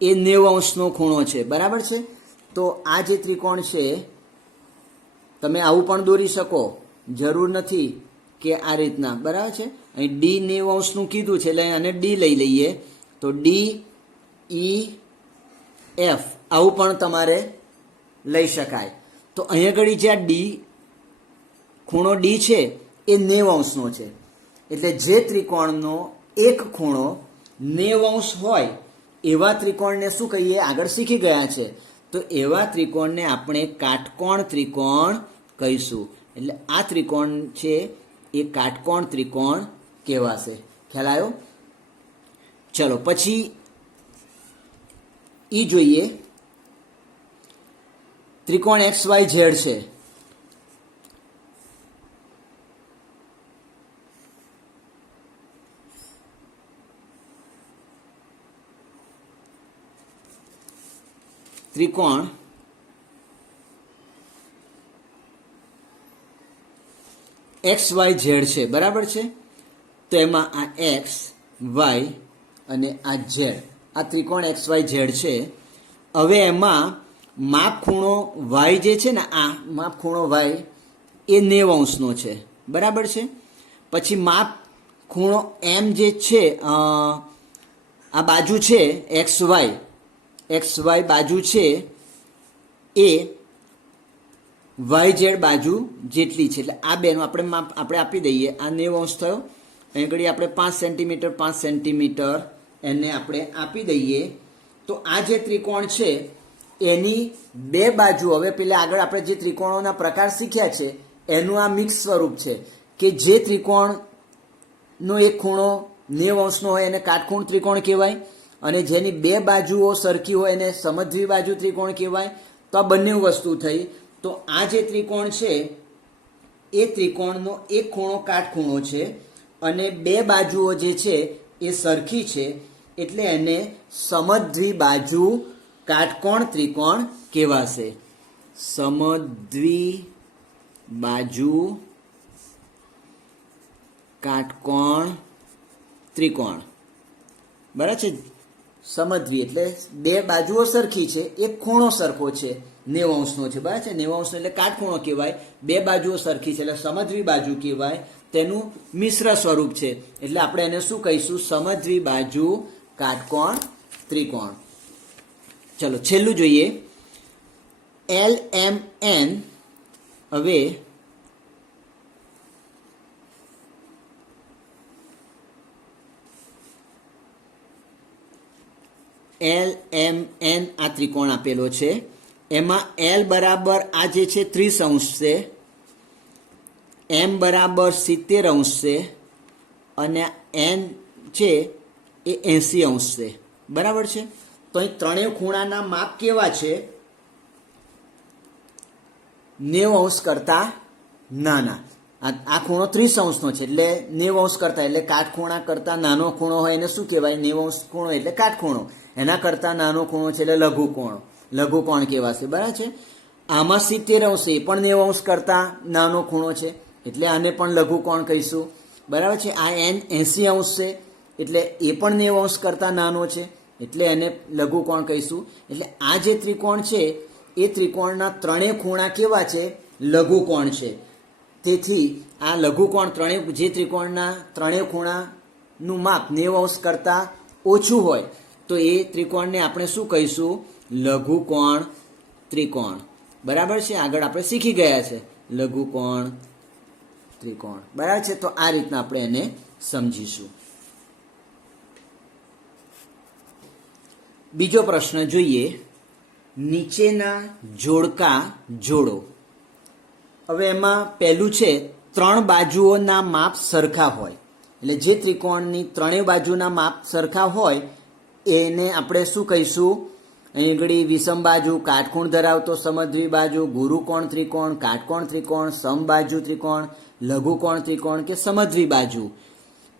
એ 90° ખૂણો છે, બરાબર છે. તો આ જે ત્રિકોણ છે તમે આવું પણ દોરી શકો, જરૂર નથી કે આ રીતના, બરાબર છે. અહીં D 90° કીધું છે એટલે આને D લઈ લઈએ. તો DEF આવું પણ તમારે લઈ શકાય. તો અહીંયા ઘડી જે આ D ખૂણો D છે એ 90° છે. એટલે જે ત્રિકોણનો એક ખૂણો 90° હોય એવા ત્રિકોણને શું કહીએ? આગળ શીખી ગયા છે. તો એવા ત્રિકોણને આપણે કાટકોણ ત્રિકોણ કહીશું. એટલે આ ત્રિકોણ છે એ કાટકોણ ત્રિકોણ કહેવાશે. ખ્યાલ આવ્યો? ચલો પછી ઈ જોઈએ. ત્રિકોણ XYZ છે. ત્રિકોણ XYZ છે, બરાબર છે. તો એમાં આ X, Y અને આ Z, આ ત્રિકોણ XYZ છે. હવે એમાં માપ ખૂણો Y જે છે ને, આ માપ ખૂણો Y એ 90° છે, બરાબર છે. પછી માપ ખૂણો M જે છે, આ બાજુ છે XY બાજુ છે એ YZ બાજુ જેટલી છે. એટલે આ બેનો આપણે આપી દઈએ. આ 90° થયો. અહીં ઘડી આપણે 5 સેન્ટીમીટર 5 સેન્ટીમીટર એને આપણે આપી દઈએ. તો આ જે ત્રિકોણ છે એની બે બાજુ, હવે પેલા આગળ આપણે જે ત્રિકોણોના પ્રકાર શીખ્યા છે એનું આ મિક્સ સ્વરૂપ છે કે જે ત્રિકોણનો એક ખૂણો 90° હોય એને કાટખૂણ ત્રિકોણ કહેવાય, અને જેની બે બાજુઓ સરખી હોય એને સમદ્વિ બાજુ ત્રિકોણ કહેવાય. તો આ બંને વસ્તુ થઈ. તો આ જે ત્રિકોણ છે એ ત્રિકોણનો એક ખૂણો કાટખૂણો છે અને બે બાજુઓ જે છે એ સરખી છે, એટલે એને સમદ્વિ બાજુ કાટકોણ ત્રિકોણ કહેવાશે. સમદ્વિ બાજુ કાટકોણ ત્રિકોણ, બરાબર છે. સમદ્વિ એટલે બે બાજુઓ સરખી છે, એક ખૂણો સરખો છે 90°નો છે, બરાબર છે. 90° એટલે કાટખૂણો કહેવાય. બે બાજુઓ સરખી છે એટલે સમદ્વિ બાજુ કહેવાય. તેનું મિશ્ર સ્વરૂપ છે એટલે આપણે એને શું કહીશું? સમદ્વિ બાજુ કાટકોણ ત્રિકોણ. ચલો છેલ્લું જોઈએ. LMN. હવે LMN આ ત્રિકોણ આપેલો છે. એમાં L બરાબર આ જે છે 30° છે, M બરાબર 70° છે અને N છે એ 80° છે, બરાબર છે. તો અહીં ત્રણેય ખૂણાના માપ કેવા છે? 90° કરતા નાના. આ ખૂણો 30 અંશનો છે એટલે 90 અંશ કરતા, એટલે કાટખૂણા કરતા નાનો ખૂણો હોય એને શું કહેવાય? 90 અંશ ખૂણો એટલે કાટખૂણો. એના કરતા નાનો ખૂણો છે એટલે લઘુકોણ કહેવાશે. બરાબર છે. આમાં 70 અંશ એ પણ 90 અંશ કરતા નાનો ખૂણો છે એટલે આને પણ લઘુકોણ કહીશું. બરાબર છે. આ 80 અંશ છે એટલે એ પણ 90 અંશ કરતા નાનો છે એટલે એને લઘુકોણ કહીશું. એટલે આ જે ત્રિકોણ છે એ ત્રિકોણના ત્રણેય ખૂણા કેવા છે? લઘુકોણ છે. તેથી આ લઘુકોણ જે ત્રિકોણના ત્રણેય ખૂણાનું માપ 90 અંશ કરતા ઓછું હોય તો એ ત્રિકોણને આપણે શું કહીશું? લઘુકોણ ત્રિકોણ. બરાબર છે. આગળ આપણે શીખી ગયા છે લઘુકોણ ત્રિકોણ. બરાબર છે. તો આ રીતના આપણે એને સમજીશું. બીજો પ્રશ્ન જોઈએ. નીચેના જોડકા જોડો. હવે એમાં પહેલું છે 3 બાજુઓના માપ સરખા હોય. એટલે જે ત્રિકોણની ત્રણેય બાજુના માપ સરખા હોય એને આપણે શું કહીશું? અહીં આગળ વિષમ બાજુ, કાટખૂણ ધરાવતો સમદ્વિ બાજુ, ગુરુકોણ ત્રિકોણ, કાટકોણ ત્રિકોણ, સમબાજુ ત્રિકોણ, લઘુકોણ ત્રિકોણ કે સમદ્વિ બાજુ.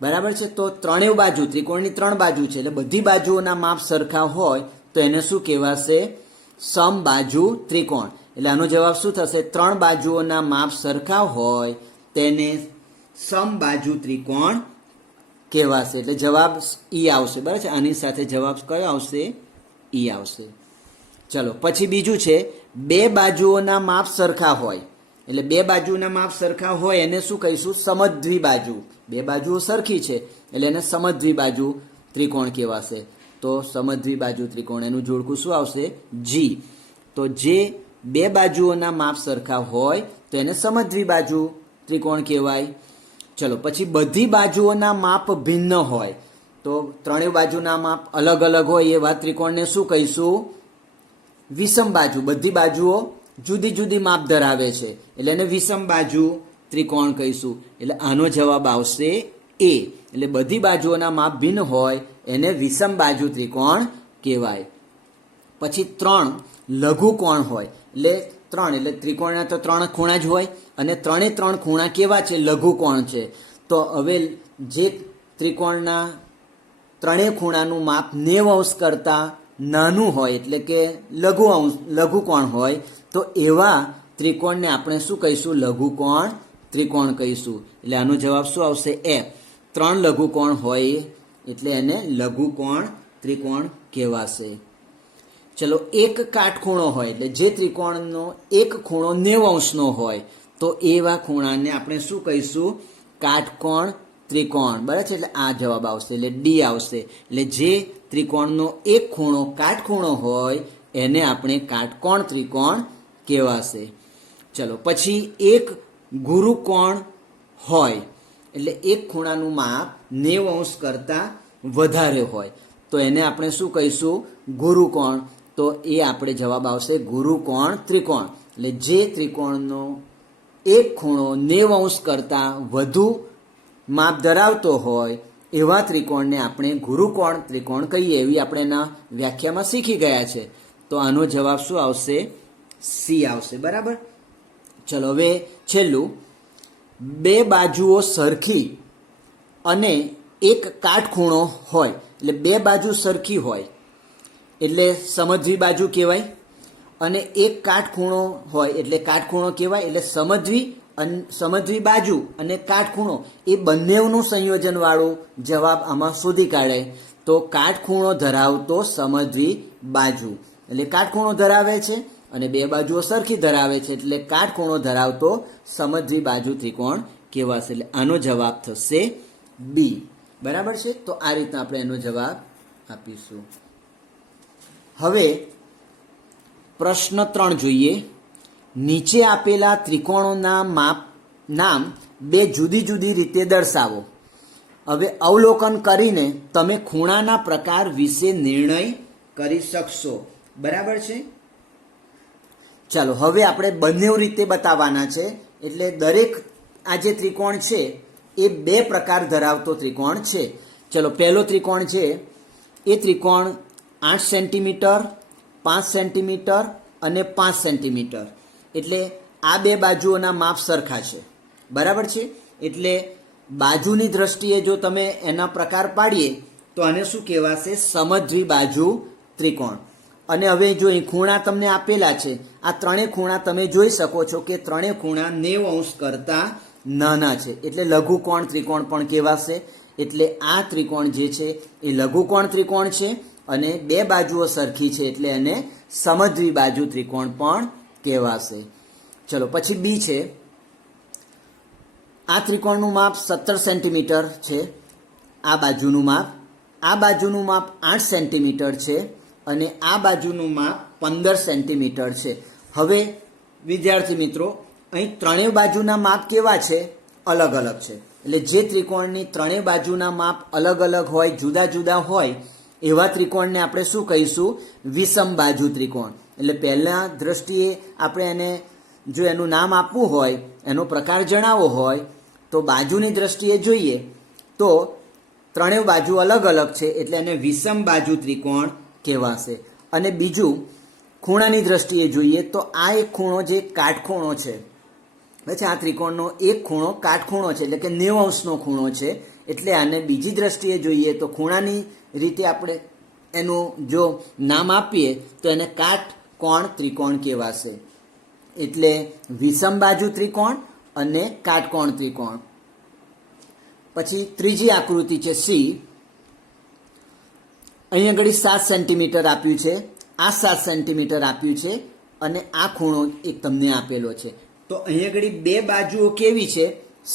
બરાબર છે. તો ત્રણેય બાજુ, ત્રિકોણની 3 બાજુ છે એટલે બધી બાજુઓના માપ સરખા હોય તો એને શું કહેવાશે? સમબાજુ ત્રિકોણ. એટલે આનો જવાબ શું થશે? 3 બાજુઓના માપ સરખા હોય તેને સમબાજુ ત્રિકોણ કહેવાશે. એટલે જવાબ ઈ આવશે. બરાબર છે. આની સાથે જવાબ કયો આવશે? ઈ આવશે. ચલો પછી બીજું છે 2 બાજુઓના માપ સરખા હોય. એટલે 2 બાજુના માપ સરખા હોય એને શું કહીશું? સમદ્વિ બાજુ. 2 બાજુઓ સરખી છે એટલે એને સમદ્વિ બાજુ ત્રિકોણ કહેવાશે. તો સમદ્વિ બાજુ ત્રિકોણ એનું જોડકું શું આવશે? જી. તો જે 2 બાજુઓના માપ સરખા હોય તો એને સમદ્વિ બાજુ ત્રિકોણ કહેવાય. ચલો પછી બધી બાજુઓના માપ ભિન્ન હોય તો ત્રણેય બાજુના માપ અલગ અલગ હોય એવા ત્રિકોણને શું કહીશું? વિષમ બાજુ. બધી બાજુઓ જુદી જુદી માપ ધરાવે છે એટલે એને વિષમ બાજુ ત્રિકોણ કહીશું. એટલે આનો જવાબ આવશે એ. એટલે બધી બાજુઓના માપ ભિન્ન હોય એને વિષમ બાજુ ત્રિકોણ કહેવાય. પછી 3 લઘુકોણ હોય. એટલે 3 એટલે ત્રિકોણના તો 3 ખૂણા જ હોય અને 3 ખૂણા કેવા છે? લઘુકોણ છે. તો હવે જે ત્રિકોણના 3 ખૂણાનું માપ 90 અંશ કરતા નાનું હોય એટલે કે લઘુકોણ હોય તો એવા ત્રિકોણને આપણે શું કહીશું? લઘુકોણ ત્રિકોણ કહીશું. એટલે આનો જવાબ શું આવશે? એ. 3 લઘુકોણ હોય એટલે એને લઘુકોણ ત્રિકોણ કહેવાશે. ચલો એક કાટખૂણો હોય એટલે જે ત્રિકોણનો એક ખૂણો 90 અંશનો હોય તો એવા ખૂણાને આપણે શું કહીશું? કાટકોણ ત્રિકોણ. બરાબર છે. એટલે આ જવાબ આવશે. એટલે ડી આવશે. એટલે જે ત્રિકોણનો એક ખૂણો કાટખૂણો હોય એને આપણે કાટકોણ ત્રિકોણ કહેવાશે. ચલો પછી એક ગુરુકોણ હોય એટલે એક ખૂણાનું માપ 90 અંશ કરતા વધારે હોય તો એને આપણે શું કહીશું? ગુરુકોણ. તો એ આપણે જવાબ આવશે ગુરુકોણ ત્રિકોણ. એટલે જે ત્રિકોણનો એક ખૂણો 90 અંશ કરતા વધુ માપ ધરાવતો હોય એવા ત્રિકોણને આપણે ગુરુકોણ ત્રિકોણ કહીએ. એવી આપણે એના વ્યાખ્યામાં શીખી ગયા છે. તો આનો જવાબ શું આવશે? સી આવશે. બરાબર. ચલો હવે છેલ્લું 2 બાજુઓ સરખી અને એક કાટખૂણો હોય. એટલે 2 બાજુ સરખી હોય એટલે સમદ્વિ બાજુ કહેવાય અને એક કાટખૂણો હોય એટલે કાટખૂણો કહેવાય. એટલે સમદ્વિ બાજુ અને કાટખૂણો એ બંનેનું સંયોજન વાળું જવાબ આમાં શોધી કાઢે તો કાટખૂણો ધરાવતો સમદ્વિ બાજુ. એટલે કાટખૂણો ધરાવે છે અને 2 બાજુઓ સરખી ધરાવે છે એટલે કાટખૂણો ધરાવતો સમદ્વિ બાજુ ત્રિકોણ કહેવાશે. એટલે આનો જવાબ થશે બી. બરાબર છે. તો આ રીતના આપણે એનો જવાબ આપીશું. હવે પ્રશ્ન 3 જોઈએ. નીચે આપેલા ત્રિકોણોના નામ 2 જુદી જુદી રીતે દર્શાવો. હવે અવલોકન કરીને તમે ખૂણાના પ્રકાર વિશે નિર્ણય કરી શકશો. બરાબર છે. ચાલો હવે આપણે બંને રીતે બતાવવાના છે. એટલે દરેક આ જે ત્રિકોણ છે એ 2 પ્રકાર ધરાવતો ત્રિકોણ છે. ચલો પહેલો ત્રિકોણ છે એ ત્રિકોણ 8 સેન્ટીમીટર, 5 સેન્ટીમીટર અને 5 સેન્ટીમીટર. એટલે આ 2 બાજુઓના માપ સરખા છે. બરાબર છે. એટલે બાજુની દ્રષ્ટિએ જો તમે એના પ્રકાર પાડીએ તો આને શું કહેવાશે? સમદ્વિબાજુ ત્રિકોણ. અને હવે જો અહીં ખૂણા તમને આપેલા છે, આ ત્રણેય ખૂણા તમે જોઈ શકો છો કે ત્રણેય ખૂણા 90 અંશ કરતા નાના છે, એટલે લઘુકોણ ત્રિકોણ પણ કહેવાશે. એટલે આ ત્રિકોણ જે છે એ લઘુકોણ ત્રિકોણ છે અને બે બાજુઓ સરખી છે, એટલે એને સમદ્વિબાજુ ત્રિકોણ પણ કહેવાશે. ચલો પછી બી છે. આ ત્રિકોણનું માપ 17 સેન્ટીમીટર છે. આ બાજુનું માપ 8 સેન્ટીમીટર છે અને આ બાજુનું માપ 15 સેન્ટીમીટર છે. હવે વિદ્યાર્થી મિત્રો, અહીં ત્રણેય બાજુના માપ કેવા છે? અલગ અલગ છે. એટલે જે ત્રિકોણની ત્રણેય બાજુના માપ અલગ અલગ હોય, જુદા જુદા હોય, એવા ત્રિકોણને આપણે શું કહીશું? વિષમ બાજુ ત્રિકોણ. એટલે પહેલા દ્રષ્ટિએ આપણે એને જો એનું નામ આપવું હોય, એનો પ્રકાર જણાવવો હોય, તો બાજુની દ્રષ્ટિએ જોઈએ તો ત્રણેય બાજુ અલગ અલગ છે, એટલે એને વિષમ બાજુ ત્રિકોણ કહેવાશે. અને બીજું, ખૂણાની દ્રષ્ટિએ જોઈએ તો આ એક ખૂણો જે કાટખૂણો છે, આ ત્રિકોણનો એક ખૂણો કાટખૂણો છે, એટલે કે 90 અંશનો ખૂણો છે. એટલે આને બીજી દ્રષ્ટિએ જોઈએ તો ખૂણાની રીતે આપણે એનું જો નામ આપીએ તો એને કાટકોણ ત્રિકોણ કહેવાશે. એટલે વિષમ બાજુ ત્રિકોણ અને કાટકોણ ત્રિકોણ. પછી ત્રીજી આકૃતિ છે સી. અહીં આગળ 7 સેન્ટીમીટર આપ્યું છે, આ 7 સેન્ટીમીટર આપ્યું છે અને આ ખૂણો એક તમને આપેલો છે. તો અહીં આગળ બે બાજુઓ કેવી છે?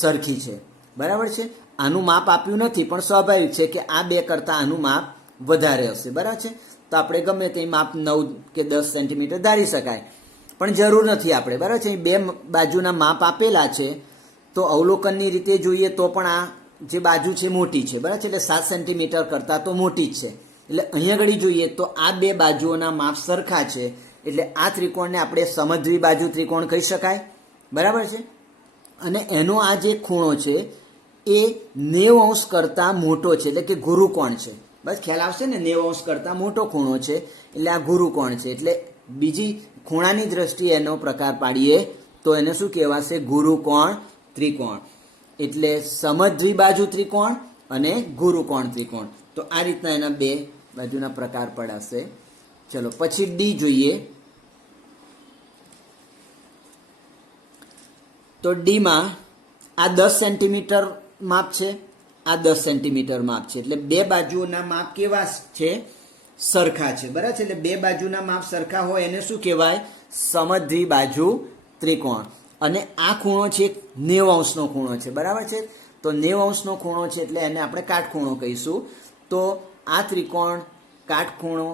સરખી છે. બરાબર છે. આનું માપ આપ્યું નથી, પણ સ્વાભાવિક છે કે આ બે કરતાં આનું માપ વધારે હશે. બરાબર છે. તો આપણે ગમે તે માપ 9 કે 10 સેન્ટીમીટર ધારી શકાય, પણ જરૂર નથી આપણે. બરાબર છે. બે બાજુના માપ આપેલા છે, તો અવલોકનની રીતે જોઈએ તો પણ આ જે બાજુ છે મોટી છે. બરાબર છે. એટલે 7 સેન્ટીમીટર કરતાં તો મોટી જ છે. એટલે અહીંયા આગળ જોઈએ તો આ બે બાજુઓના માપ સરખા છે, એટલે આ ત્રિકોણને આપણે સમદ્વિબાજુ ત્રિકોણ કહી શકાય. બરાબર છે. અને એનો આ જે ખૂણો છે એ 90 અંશ કરતાં મોટો છે, એટલે કે ગુરુકોણ છે. બસ ખ્યાલ આવશે ને? 90 અંશ કરતાં મોટો ખૂણો છે, એટલે આ ગુરુકોણ છે. એટલે બીજી ખૂણાની દ્રષ્ટિએ એનો પ્રકાર પાડીએ તો એને શું કહેવાશે? ગુરુકોણ ત્રિકોણ. એટલે સમદ્વિબાજુ ત્રિકોણ અને ગુરુકોણ ત્રિકોણ. તો આ રીતના એના બે બાજુના પ્રકાર પડાશે. ચલો પછી ડી જોઈએ. તો ડીમાં આ 10 સેન્ટીમીટર માપ છે, આ 10 સેન્ટીમીટર માપ છે. એટલે બે બાજુઓના માપ કેવા છે? સરખા છે. બરાબર છે. એટલે બે બાજુના માપ સરખા હોય એને શું કહેવાય? સમદ્વિબાજુ ત્રિકોણ. અને આ ખૂણો છે 90 અંશનો ખૂણો છે. બરાબર છે. તો 90 અંશનો ખૂણો છે એટલે એને આપણે કાટખૂણો કહીશું. તો આ ત્રિકોણ કાટખૂણો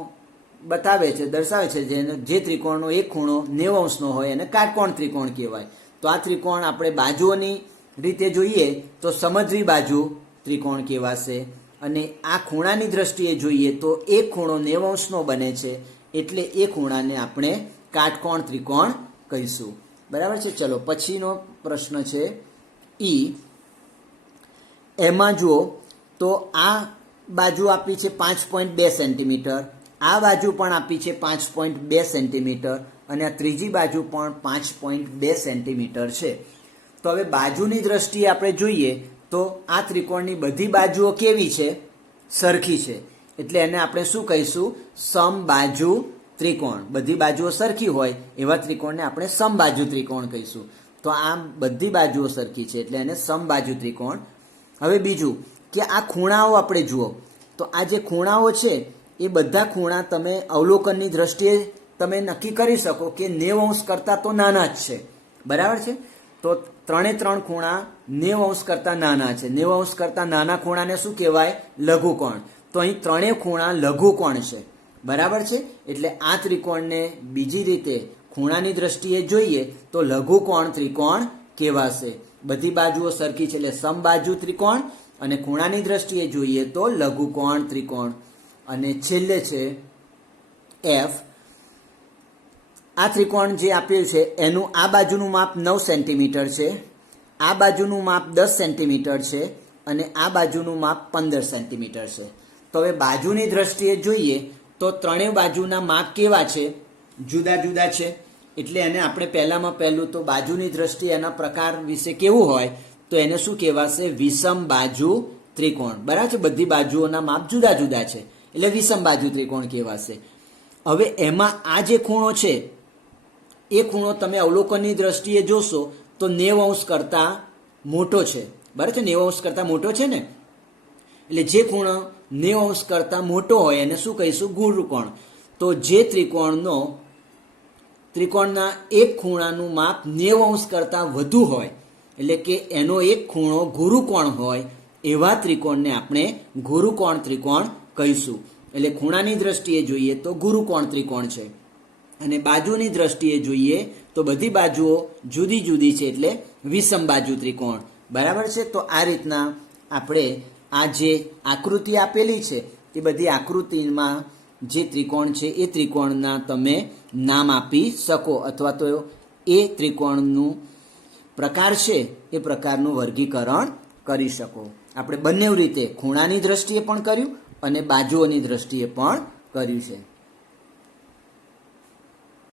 બતાવે છે, દર્શાવે છે. જે ત્રિકોણનો એક ખૂણો 90 અંશનો હોય એને કાટકોણ ત્રિકોણ કહેવાય. તો આ ત્રિકોણ આપણે બાજુઓની રીતે જોઈએ તો સમદ્વિબાજુ ત્રિકોણ કહેવાશે. અને આ ખૂણાની દ્રષ્ટિએ જોઈએ તો એક ખૂણો 90 અંશનો બને છે, એટલે એ ખૂણાને આપણે કાટકોણ ત્રિકોણ કહીશું. બરાબર છે. ચલો પછીનો પ્રશ્ન છે ઈ. એમાં જુઓ તો આ બાજુ આપી છે 5.2 સેન્ટીમીટર, આ બાજુ પણ આપી છે 5.2 સેન્ટીમીટર અને આ ત્રીજી બાજુ પણ 5.2 સેન્ટીમીટર છે. તો હવે બાજુની દ્રષ્ટિએ આપણે જોઈએ તો આ ત્રિકોણની બધી બાજુઓ કેવી છે? સરખી છે. એટલે એને આપણે શું કહીશું? સમબાજુ ત્રિકોણ. બધી બાજુઓ સરખી હોય એવા ત્રિકોણને આપણે સમબાજુ ત્રિકોણ કહીશું. તો આ બધી બાજુઓ સરખી છે એટલે એને સમબાજુ ત્રિકોણ. હવે બીજું કે આ ખૂણાઓ આપણે જુઓ તો આ જે ખૂણાઓ છે એ બધા ખૂણા તમે અવલોકનની દ્રષ્ટિએ તમે નક્કી કરી શકો કે 90 અંશ કરતાં તો નાના જ છે. બરાબર છે. તો ત્રણે ત્રણ ખૂણા 90 અંશ કરતાં નાના છે. 90 અંશ કરતાં નાના ખૂણાને શું કહેવાય? લઘુકોણ. તો અહીં ત્રણેય ખૂણા લઘુકોણ છે. બરાબર છે. એટલે આ ત્રિકોણને બીજી રીતે ખૂણાની દ્રષ્ટિએ જોઈએ તો લઘુકોણ ત્રિકોણ કહેવાશે. બધી બાજુઓ સરખી છે એટલે સમબાજુ ત્રિકોણ, અને ખૂણાની દ્રષ્ટિએ જોઈએ તો લઘુકોણ ત્રિકોણ. અને છેલ્લે છે એફ. આ ત્રિકોણ જે આપ્યું છે એનું આ બાજુનું માપ 9 સેન્ટીમીટર છે, આ બાજુનું માપ 10 સેન્ટીમીટર છે અને આ બાજુનું માપ 15 સેન્ટીમીટર છે. તો હવે બાજુની દ્રષ્ટિએ જોઈએ તો ત્રણેય બાજુના માપ કેવા છે? જુદા જુદા છે. એટલે એને આપણે પહેલામાં પહેલું તો બાજુની દ્રષ્ટિએ એના પ્રકાર વિશે કેવું હોય તો એને શું કહેવાશે? વિષમ બાજુ ત્રિકોણ. બરાબર છે, બધી બાજુઓના માપ જુદા જુદા છે એટલે વિષમ બાજુ ત્રિકોણ કહેવાશે. હવે એમાં આ જે ખૂણો છે એ ખૂણો તમે અવલોકનની દ્રષ્ટિએ જોશો તો 90 કરતાં મોટો છે. બરાબર છે, 90 કરતાં મોટો છે ને, એટલે જે ખૂણો 90 કરતાં મોટો હોય એને શું કહીશું? ગુરુકોણ. તો જે ત્રિકોણના એક ખૂણાનું માપ 90 કરતાં વધુ હોય એટલે કે એનો એક ખૂણો ગુરુકોણ હોય એવા ત્રિકોણને આપણે ગુરુકોણ ત્રિકોણ કહીશું. એટલે ખૂણાની દ્રષ્ટિએ જોઈએ તો ગુરુકોણ ત્રિકોણ છે, અને બાજુની દ્રષ્ટિએ જોઈએ તો બધી બાજુઓ જુદી જુદી છે એટલે વિષમ બાજુ ત્રિકોણ. બરાબર છે. તો આ રીતના આપણે આ જે આકૃતિ આપેલી છે એ બધી આકૃતિમાં જે ત્રિકોણ છે એ ત્રિકોણના તમે નામ આપી શકો, અથવા તો એ ત્રિકોણનું પ્રકાર છે એ પ્રકારનું વર્ગીકરણ કરી શકો. આપણે બંને રીતે ખૂણાની દ્રષ્ટિએ પણ કર્યું અને બાજુઓની દ્રષ્ટિએ પણ કર્યું છે.